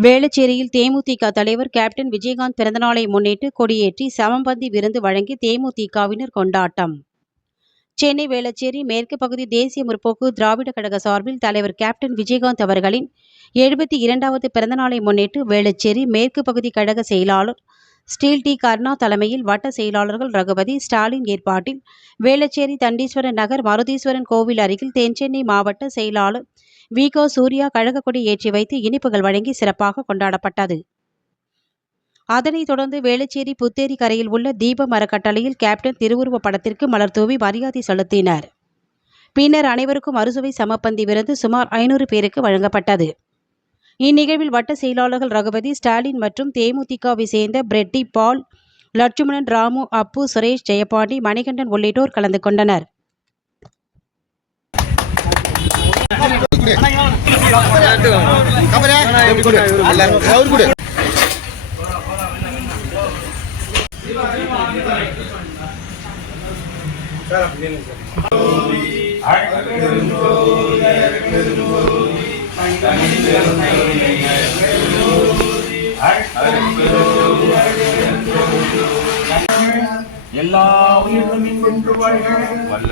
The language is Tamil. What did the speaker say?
வேளச்சேரியில் தேமுதிக தலைவர் கேப்டன் விஜயகாந்த் பிறந்தநாளை முன்னிட்டு கொடியேற்றி சமபந்தி விருந்து வழங்கி தேமுதிகவினர் கொண்டாட்டம். சென்னை வேளச்சேரி மேற்கு பகுதி தேசிய முற்போக்கு திராவிட கழக சார்பில் தலைவர் கேப்டன் விஜயகாந்த் அவர்களின் எழுபத்தி இரண்டாவது பிறந்தநாளை முன்னிட்டு வேளச்சேரி மேற்கு பகுதி கழக செயலாளர் ஸ்டீல் டி கர்ணா தலைமையில் வட்ட செயலாளர்கள் ரகுபதி ஸ்டாலின் ஏற்பாட்டில் வேளச்சேரி தண்டீஸ்வரன் நகர் மருதீஸ்வரன் கோவில் அருகில் தென்சென்னை மாவட்ட செயலாளர் விகோ சூர்யா கழகக்கொடி ஏற்றி வைத்து இனிப்புகள் வழங்கி சிறப்பாக கொண்டாடப்பட்டது. அதனைத் தொடர்ந்து வேளச்சேரி புத்தேரி கரையில் உள்ள தீப மரக்கட்டளையில் கேப்டன் திருவுருவ படத்திற்கு மலர் தூவி மரியாதை செலுத்தினர். பின்னர் அனைவருக்கும் அறுசுவை சமப்பந்தி விருந்து சுமார் ஐநூறு பேருக்கு வழங்கப்பட்டது. இந்நிகழ்வில் வட்ட செயலாளர்கள் ரகுபதி ஸ்டாலின் மற்றும் தேமுதிகவை சேர்ந்த பிரெட்டி பால் லட்சுமணன் ராமு அப்பு சுரேஷ் ஜெயபாண்டி மணிகண்டன் உள்ளிட்டோர் கலந்து கொண்டனர். எல்லா உயிர்களும் இன்பென்று வாழ்க வல்ல